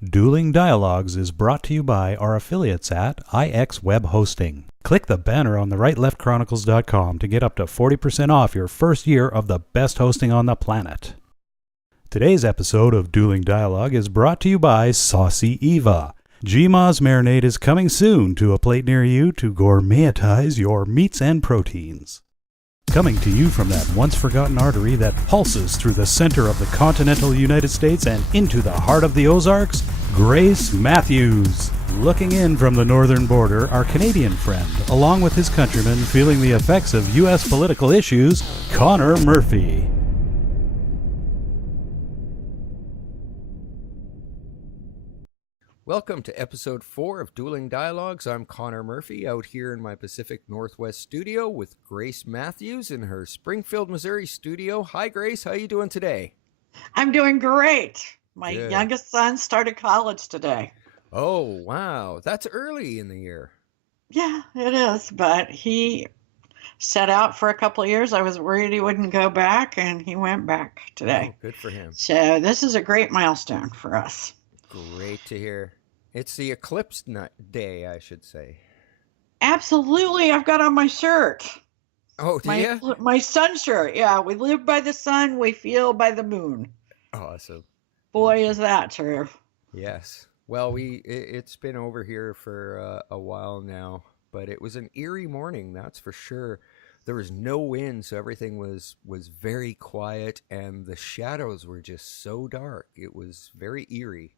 Dueling Dialogues is brought to you by our affiliates at IX Web Hosting. Click the banner on the rightleftchronicles.com to get up to 40% off your first year of the best hosting on the planet. Today's episode of Dueling Dialogue is brought to you by Saucy Eva. GMA's marinade is coming soon to a plate near you to gourmetize your meats and proteins. Coming to you from that once-forgotten artery that pulses through the center of the continental United States and into the heart of the Ozarks, Grace Matthews. Looking in from the northern border, our Canadian friend, along with his countrymen feeling the effects of U.S. political issues, Connor Murphy. Welcome to episode 4 of Dueling Dialogues. I'm Connor Murphy out here in my Pacific Northwest studio with Grace Matthews in her Springfield, Missouri studio. Hi, Grace. How you doing today? I'm doing great. My Good. youngest son started college today. Oh, wow. That's early in the year. Yeah, it is. But he set out for a couple of years. I was worried he wouldn't go back, and he went back today. Oh, good for him. So this is a great milestone for us. Great to hear. It's the eclipse day, I should say. Absolutely. I've got on my shirt. Oh, do you? My sun shirt. Yeah, we live by the sun. We feel by the moon. Awesome. Boy, is that true. Yes. Well, it's been over here for a while now, but it was an eerie morning, that's for sure. There was no wind, so everything was very quiet, and the shadows were just so dark. It was very eerie.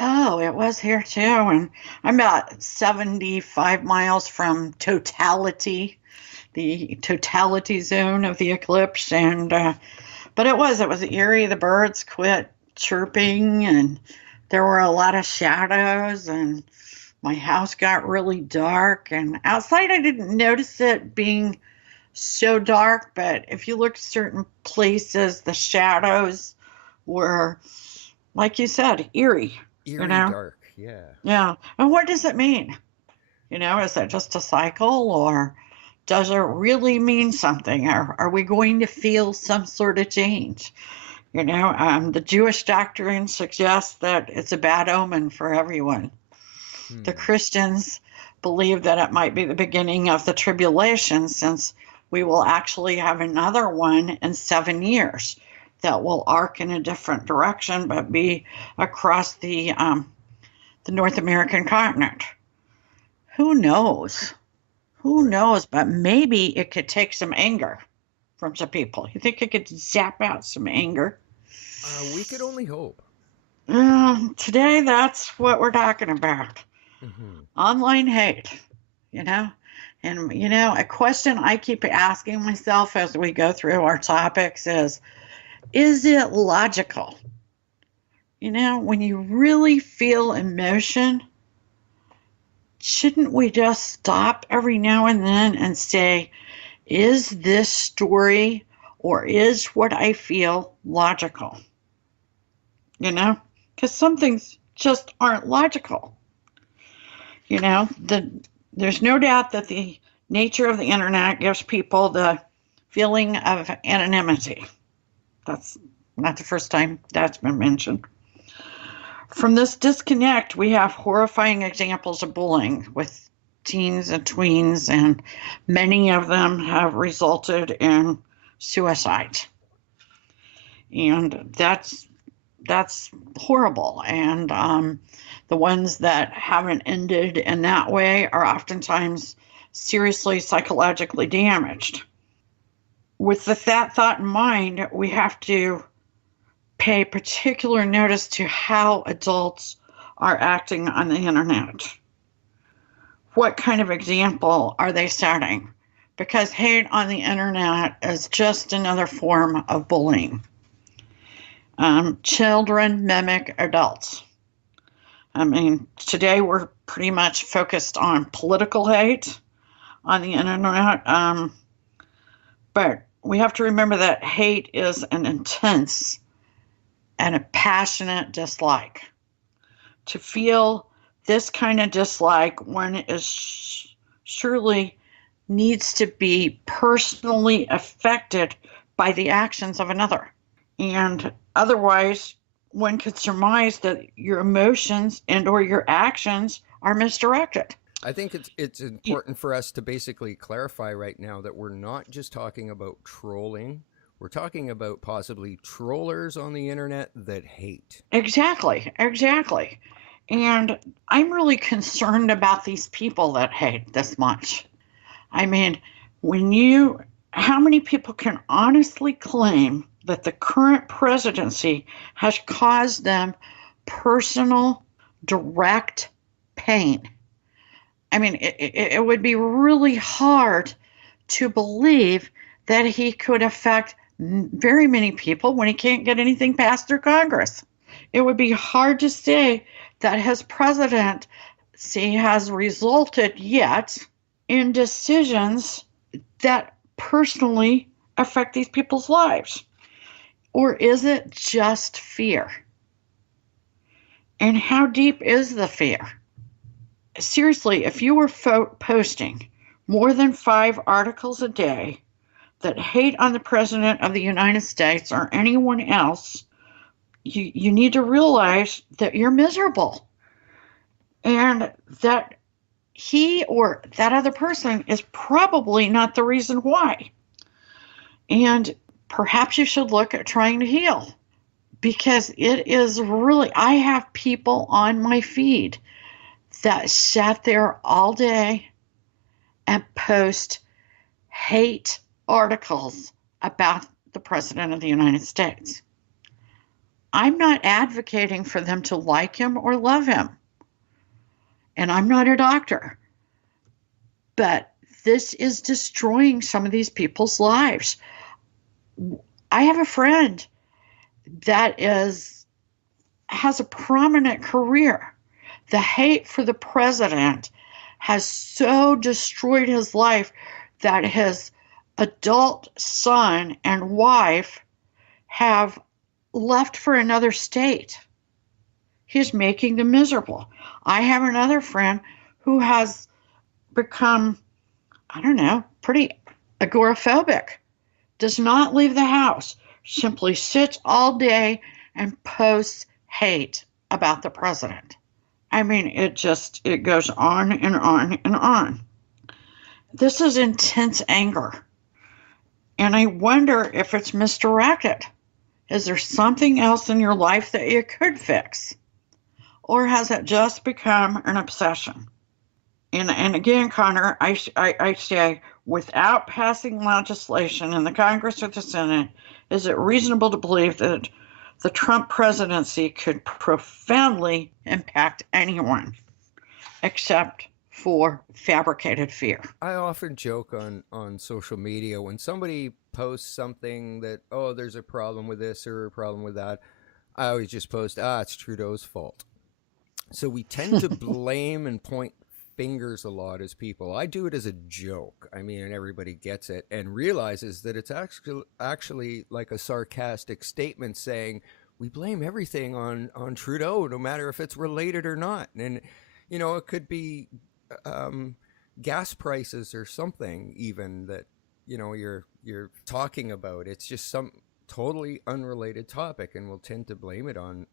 Oh, it was here too. And I'm about 75 miles from totality, the totality zone of the eclipse. And but it was eerie. The birds quit chirping, and there were a lot of shadows, and my house got really dark. And outside, I didn't notice it being so dark, but if you look at certain places, the shadows were, like you said, eerie. Eerie dark, yeah. Yeah. And what does it mean? Is it just a cycle, or does it really mean something? Are we going to feel some sort of change? The Jewish doctrine suggests that it's a bad omen for everyone. The Christians believe that it might be the beginning of the tribulation, since we will actually have another one in 7 years that will arc in a different direction, but be across the North American continent. Who knows? Who knows? But maybe it could take some anger from some people. You think it could zap out some anger? We could only hope. Today, that's what we're talking about. Mm-hmm. Online hate, And, a question I keep asking myself as we go through our topics is it logical? When you really feel emotion, shouldn't we just stop every now and then and say, is this story or is what I feel logical? Because some things just aren't logical. There's no doubt that the nature of the internet gives people the feeling of anonymity. That's not the first time that's been mentioned. From this disconnect, we have horrifying examples of bullying with teens and tweens, and many of them have resulted in suicide. And that's horrible. And the ones that haven't ended in that way are oftentimes seriously psychologically damaged. With that thought in mind, we have to pay particular notice to how adults are acting on the internet. What kind of example are they setting? Because hate on the internet is just another form of bullying. Children mimic adults. Today we're pretty much focused on political hate on the internet, but we have to remember that hate is an intense and a passionate dislike. To feel this kind of dislike, one is surely needs to be personally affected by the actions of another. And otherwise, one could surmise that your emotions and or your actions are misdirected. I think it's important for us to basically clarify right now that we're not just talking about trolling. We're talking about possibly trollers on the internet that hate. Exactly, exactly. And I'm really concerned about these people that hate this much. I mean, how many people can honestly claim that the current presidency has caused them personal, direct pain? I mean, it would be really hard to believe that he could affect very many people when he can't get anything passed through Congress. It would be hard to say that his presidency has resulted yet in decisions that personally affect these people's lives. Or is it just fear? And how deep is the fear? Seriously, if you were posting more than 5 articles a day that hate on the President of the United States or anyone else, you need to realize that you're miserable and that he or that other person is probably not the reason why. And perhaps you should look at trying to heal, because it is really, I have people on my feed that sat there all day and post hate articles about the President of the United States. I'm not advocating for them to like him or love him. And I'm not a doctor. But this is destroying some of these people's lives. I have a friend that has a prominent career. The hate for the president has so destroyed his life that his adult son and wife have left for another state. He's making them miserable. I have another friend who has become, I don't know, pretty agoraphobic, does not leave the house, simply sits all day and posts hate about the president. I mean, it goes on and on and on. This is intense anger. And I wonder if it's misdirected. Is there something else in your life that you could fix? Or has it just become an obsession? And again, Connor, I say, without passing legislation in the Congress or the Senate, is it reasonable to believe that the Trump presidency could profoundly impact anyone except for fabricated fear? I often joke on social media when somebody posts something that, oh, there's a problem with this or a problem with that. I always just post, it's Trudeau's fault. So we tend to blame and point fingers a lot as people. I do it as a joke. I mean, and everybody gets it and realizes that it's actually like a sarcastic statement saying we blame everything on Trudeau, no matter if it's related or not. And, you know, it could be gas prices or something even that, you know, you're talking about. It's just some totally unrelated topic, and we'll tend to blame it on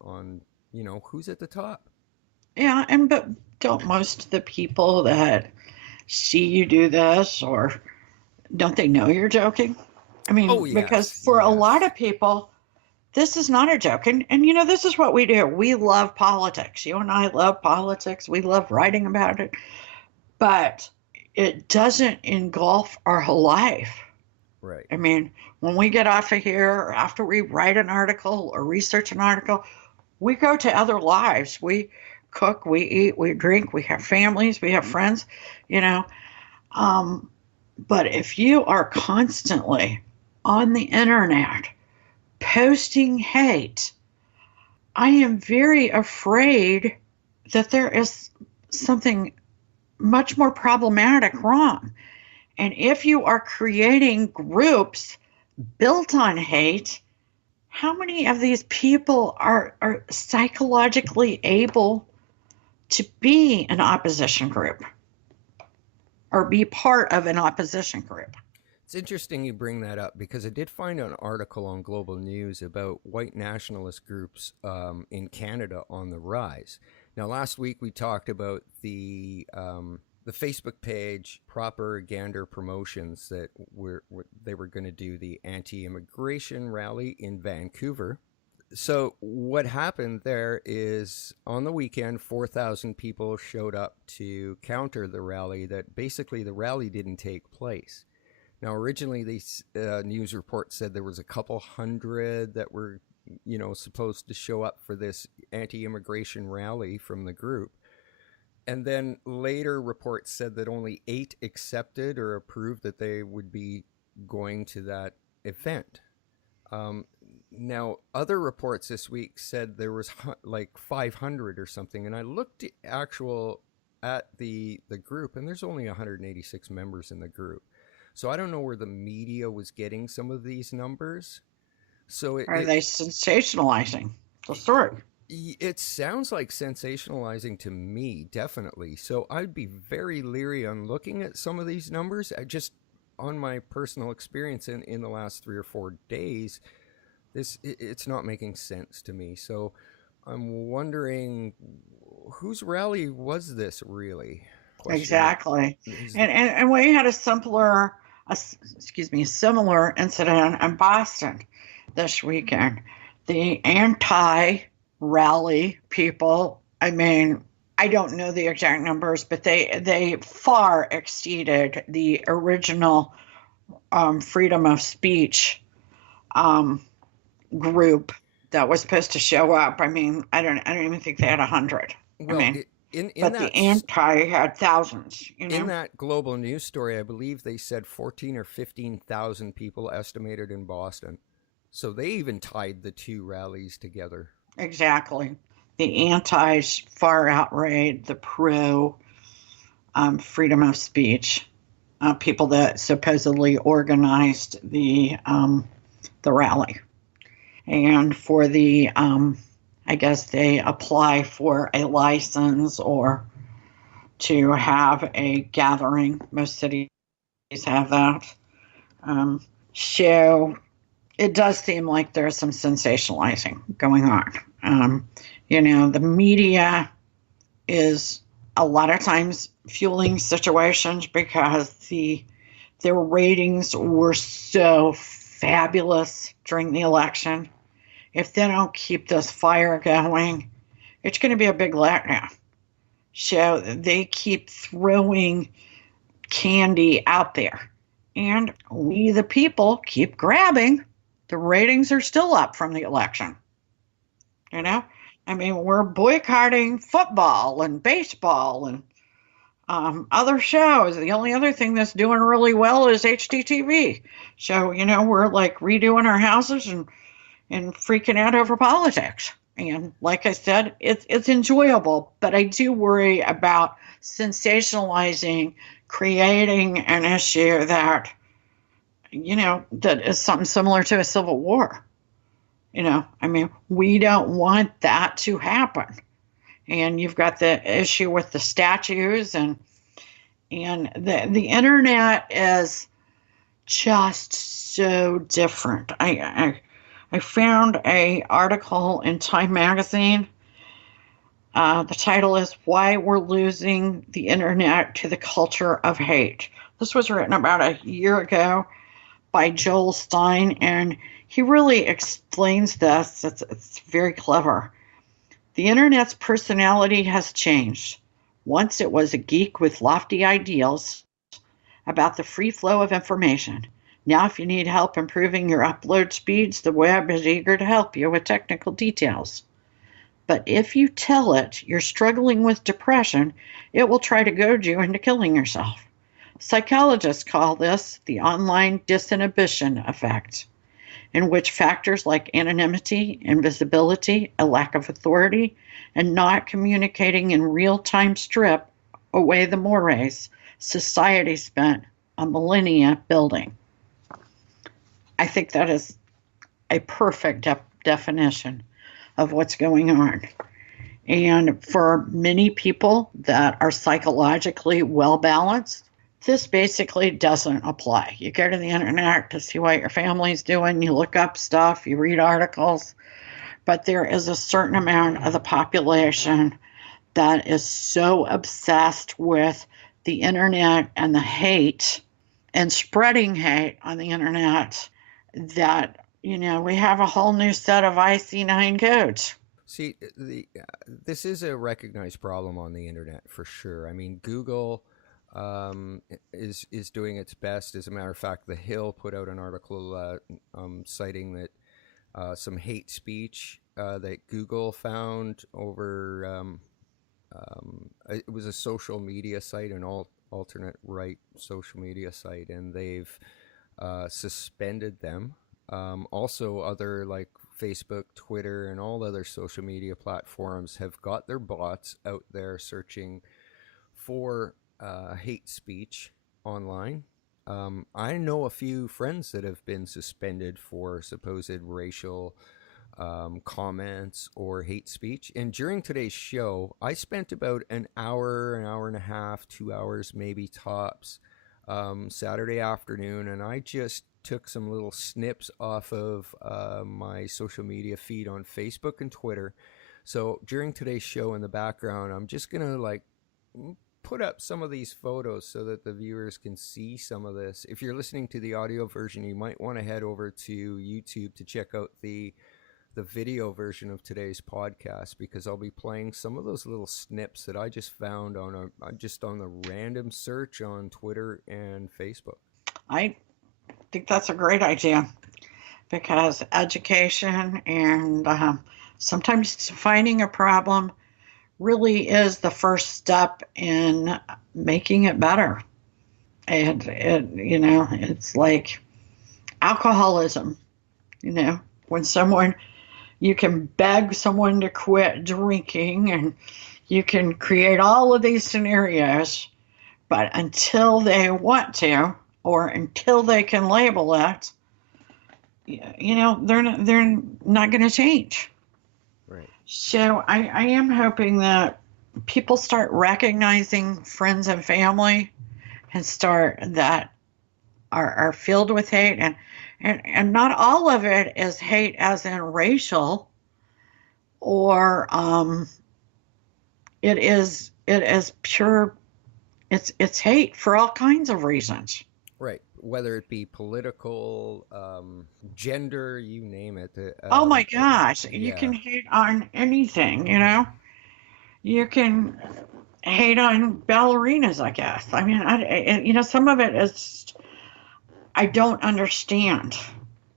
you know, who's at the top. Yeah, but don't most of the people that see you do this, or don't they know you're joking? I mean, Oh, yes, because for a lot of people, this is not a joke. And you know, this is what we do. We love politics. You and I love politics. We love writing about it. But it doesn't engulf our whole life. Right. I mean, when we get off of here, or after we write an article or research an article, we go to other lives. We cook, we eat, we drink, we have families, we have friends, you know. But if you are constantly on the internet posting hate, I am very afraid that there is something much more problematic wrong. And if you are creating groups built on hate, how many of these people are psychologically able to be an opposition group or be part of an opposition group? It's interesting you bring that up because I did find an article on Global News about white nationalist groups in Canada on the rise. Now, last week we talked about the Facebook page Propagander Promotions that they were going to do the anti-immigration rally in Vancouver. So what happened there is on the weekend, 4,000 people showed up to counter the rally. That basically the rally didn't take place. Now, originally, these news reports said there was a couple hundred that were, supposed to show up for this anti-immigration rally from the group. And then later reports said that only 8 accepted or approved that they would be going to that event. Now, other reports this week said there was like 500 or something. And I looked at the group, and there's only 186 members in the group. So I don't know where the media was getting some of these numbers. So Are they sensationalizing the story? It sounds like sensationalizing to me, definitely. So I'd be very leery on looking at some of these numbers. I just, on my personal experience in the last 3 or 4 days, it's not making sense to me. So I'm wondering, whose rally was this really? Exactly. And we had a similar incident in Boston this weekend. The anti-rally people, I mean, I don't know the exact numbers, but they far exceeded the original freedom of speech group that was supposed to show up. I mean, I don't even think they had 100. Well, I mean, but the anti had thousands. In that Global News story, I believe they said 14 or 15,000 people estimated in Boston. So they even tied the two rallies together. Exactly. The antis far outweighed the pro freedom of speech people that supposedly organized the rally. And for the I guess they apply for a license or to have a gathering. Most cities have that. So it does seem like there's some sensationalizing going on. The media is a lot of times fueling situations because their ratings were so fabulous during the election. If they don't keep this fire going, it's going to be a big letdown. So they keep throwing candy out there. And we, the people, keep grabbing. The ratings are still up from the election. I mean, we're boycotting football and baseball and other shows. The only other thing that's doing really well is HGTV. So, we're like redoing our houses and freaking out over politics. And like I said, it's enjoyable, but I do worry about sensationalizing, creating an issue that, that is something similar to a civil war. I mean, we don't want that to happen. And you've got the issue with the statues and the internet is just so different. I found an article in Time magazine. The title is Why We're Losing the Internet to the Culture of Hate. This was written about a year ago by Joel Stein, and he really explains this. It's very clever. The internet's personality has changed. Once it was a geek with lofty ideals about the free flow of information. Now, if you need help improving your upload speeds, the web is eager to help you with technical details. But if you tell it you're struggling with depression, it will try to goad you into killing yourself. Psychologists call this the online disinhibition effect, in which factors like anonymity, invisibility, a lack of authority, and not communicating in real-time strip away the mores society spent a millennia building. I think that is a perfect definition of what's going on. And for many people that are psychologically well-balanced, this basically doesn't apply. You go to the internet to see what your family's doing, you look up stuff, you read articles, but there is a certain amount of the population that is so obsessed with the internet and the hate and spreading hate on the internet that, we have a whole new set of IC9 codes. See, this is a recognized problem on the internet for sure. I mean, Google is doing its best. As a matter of fact, The Hill put out an article citing that some hate speech that Google found over. It was a social media site, an alternate right social media site, and they've suspended them. Also, other like Facebook, Twitter, and all other social media platforms have got their bots out there searching for hate speech online. I know a few friends that have been suspended for supposed racial comments or hate speech. And during today's show, I spent about an hour and a half, 2 hours maybe tops, Saturday afternoon, and I just took some little snips off of my social media feed on Facebook and Twitter. So during today's show in the background, I'm just gonna like put up some of these photos so that the viewers can see some of this. If you're listening to the audio version, you might want to head over to YouTube to check out the video version of today's podcast, because I'll be playing some of those little snips that I just found on the random search on Twitter and Facebook. I think that's a great idea, because education and sometimes finding a problem really is the first step in making it better. And it's like alcoholism. When you can beg someone to quit drinking, and you can create all of these scenarios, but until they want to, or until they can label it, they're not going to change. Right. So I am hoping that people start recognizing friends and family and that are filled with hate, and not all of it is hate as in racial, or it is pure, it's hate for all kinds of reasons. Right. Whether it be political, gender, you name it. Oh my gosh, you can hate on anything, You can hate on ballerinas, I guess. I mean, some of it is, I don't understand.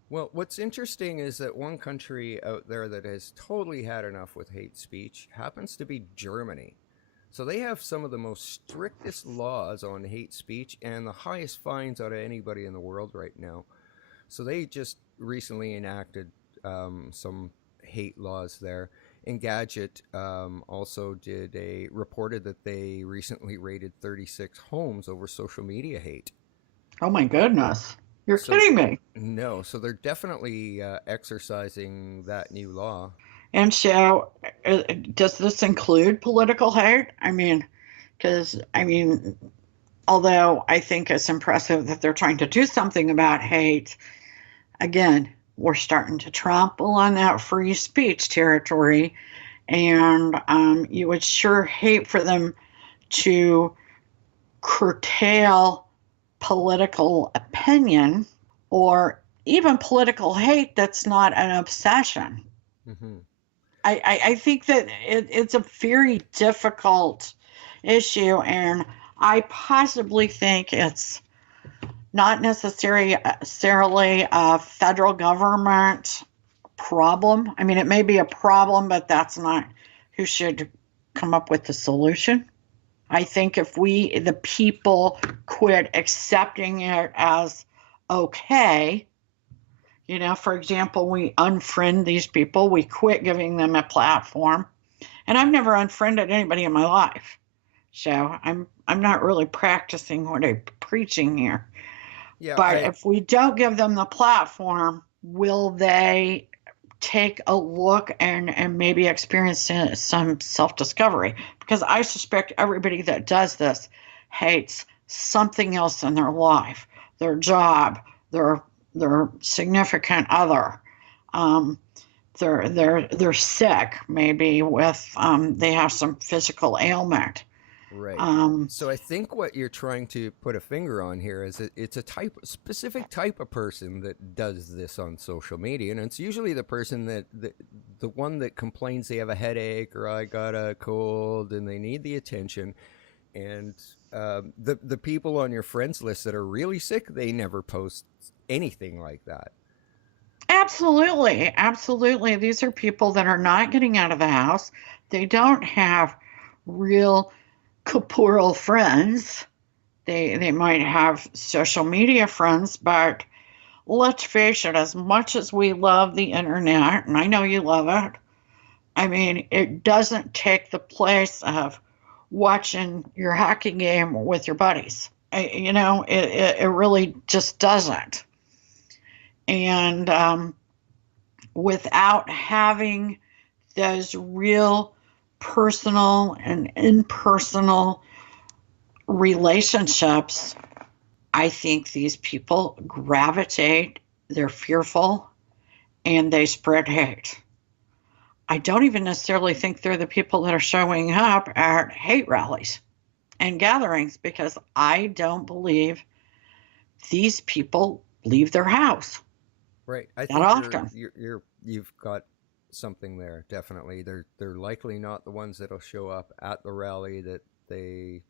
Well, what's interesting is that one country out there that has totally had enough with hate speech happens to be Germany. So they have some of the most strictest laws on hate speech and the highest fines out of anybody in the world right now. So they just recently enacted some hate laws there. Engadget also reported that they recently raided 36 homes over social media hate. Oh my goodness. You're kidding me. No, so they're definitely exercising that new law. And so, does this include political hate? Although I think it's impressive that they're trying to do something about hate, again, we're starting to trample on that free speech territory. And you would sure hate for them to curtail political opinion or even political hate that's not an obsession. Mm-hmm. I think that it's a very difficult issue, and I possibly think it's not necessarily a federal government problem. I mean, it may be a problem, but that's not who should come up with the solution. I think if the people, quit accepting it as okay, for example, we unfriend these people, we quit giving them a platform. And I've never unfriended anybody in my life. So I'm not really practicing what I'm preaching here. Yeah, but if we don't give them the platform, will they take a look and maybe experience some self-discovery? Because I suspect everybody that does this hates something else in their life, their job, their significant other. Um, they're sick, maybe with they have some physical ailment. Right. Um, So I think what you're trying to put a finger on here is that it's a specific type of person that does this on social media, and it's usually the person the one that complains they have a headache or I got a cold and they need the attention, and the people on your friends list that are really sick, they never post anything like that. Absolutely, absolutely. These are people that are not getting out of the house. They don't have real corporeal friends. They might have social media friends, but let's face it, as much as we love the internet, and I know you love it, I mean, it doesn't take the place of watching your hockey game with your buddies. It really just doesn't. And without having those real personal and impersonal relationships, I think these people gravitate, they're fearful, and they spread hate. I don't even necessarily think they're the people that are showing up at hate rallies and gatherings, because I don't believe these people leave their house Right. I that think often. you've got something there. Definitely, they're likely not the ones that'll show up at the rally that they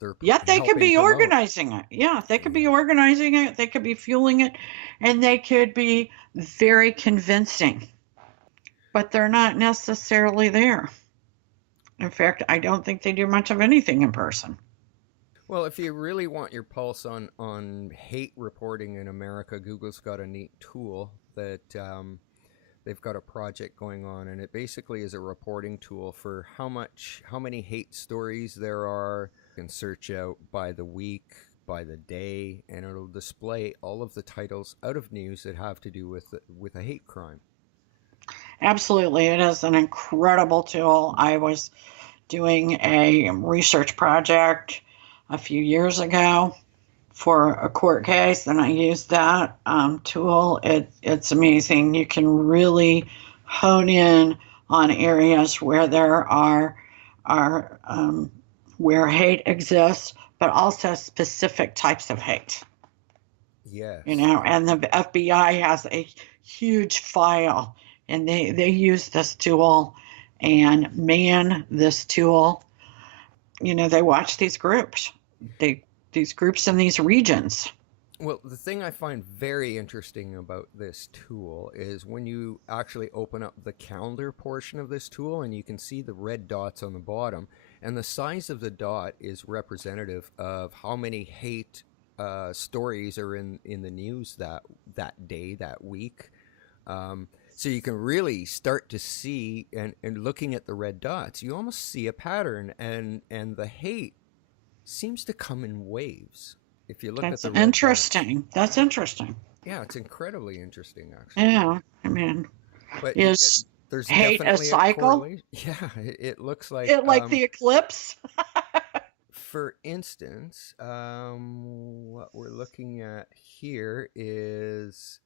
they're Yet they could helping be promote. organizing it. Yeah, they could be Yeah. organizing it, they could be fueling it, and they could be very convincing, but they're not necessarily there. In fact, I don't think they do much of anything in person. Well, if you really want your pulse on hate reporting in America, Google's got a neat tool that they've got a project going on, and it basically is a reporting tool for how many hate stories there are. You can search out by the week, by the day, and it'll display all of the titles out of news that have to do with a hate crime. Absolutely, it is an incredible tool. I was doing a research project a few years ago for a court case, and I used that tool. It's amazing. You can really hone in on areas where there are where hate exists, but also specific types of hate. Yes. And the FBI has a huge file, and they use this tool and man this tool. They watch these groups, these groups in these regions. Well, the thing I find very interesting about this tool is when you actually open up the calendar portion of this tool and you can see the red dots on the bottom, and the size of the dot is representative of how many hate stories are in the news that day, that week. So you can really start to see, and looking at the red dots, you almost see a pattern, and the hate seems to come in waves if you look at That's the red dots. interesting. That's interesting. Yeah, it's incredibly interesting, actually. Yeah, I mean, But is there's hate a definitely a cycle? correlation. Yeah, it looks like, It like the eclipse? for instance, what we're looking at here is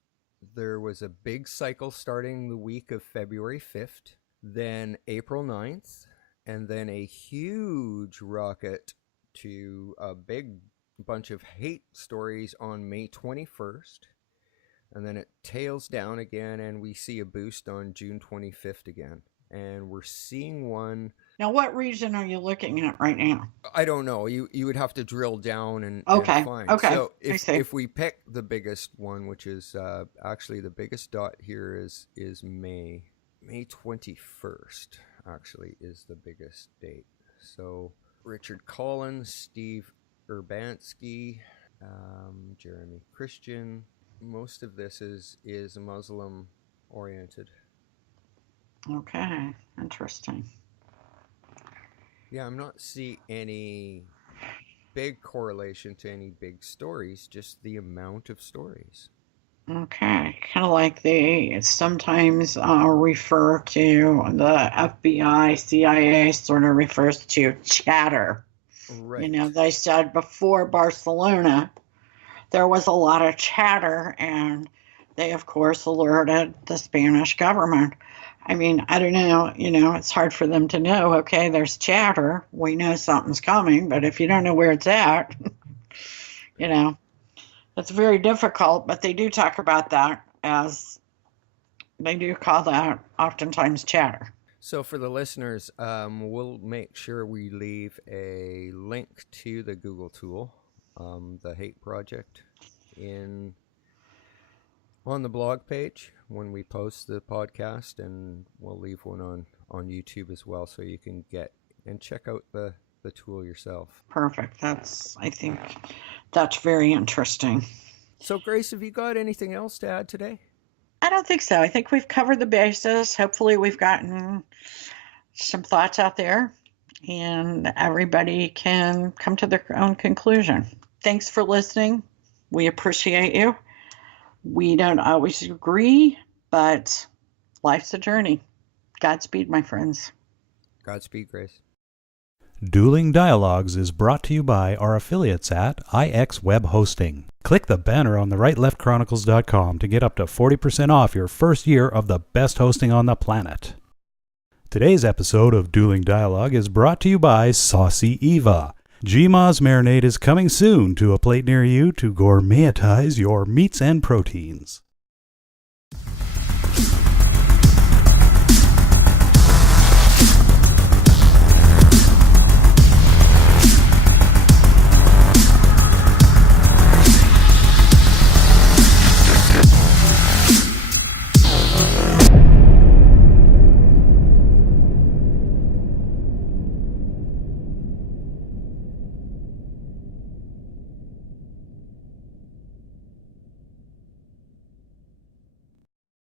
there was a big cycle starting the week of February 5th, then April 9th, and then a huge rocket to a big bunch of hate stories on May 21st. And then it tails down again, and we see a boost on June 25th again. And we're seeing one. Now, what region are you looking at right now? I don't know. You would have to drill down and Okay, find. okay, So I if see. if we pick the biggest one, which is actually the biggest dot here is May 21st. Actually, is the biggest date. So Richard Collins, Steve Urbanski, Jeremy Christian. Most of this is Muslim oriented. Okay, interesting. Yeah, I'm not seeing any big correlation to any big stories, just the amount of stories. Okay, kind of like they sometimes refer to the FBI, CIA sort of refers to chatter. Right. They said before Barcelona, there was a lot of chatter, and they, of course, alerted the Spanish government. I mean, I don't know, it's hard for them to know, okay, there's chatter. We know something's coming, but if you don't know where it's at, you know, it's very difficult. But they do talk about that as they do call that oftentimes chatter. So for the listeners, we'll make sure we leave a link to the Google tool, the Hate Project, in on the blog page when we post the podcast, and we'll leave one on YouTube as well, so you can get and check out the tool yourself. Perfect. I think that's very interesting. So Grace, have you got anything else to add today? I don't think so. I think we've covered the bases. Hopefully we've gotten some thoughts out there, and everybody can come to their own conclusion. Thanks for listening. We appreciate you. We don't always agree, but life's a journey. Godspeed, my friends. Godspeed, Grace. Dueling Dialogues is brought to you by our affiliates at IX Web Hosting. Click the banner on the rightleftchronicles.com to get up to 40% off your first year of the best hosting on the planet. Today's episode of Dueling Dialogue is brought to you by Saucy Eva. GMA's marinade is coming soon to a plate near you to gourmetize your meats and proteins.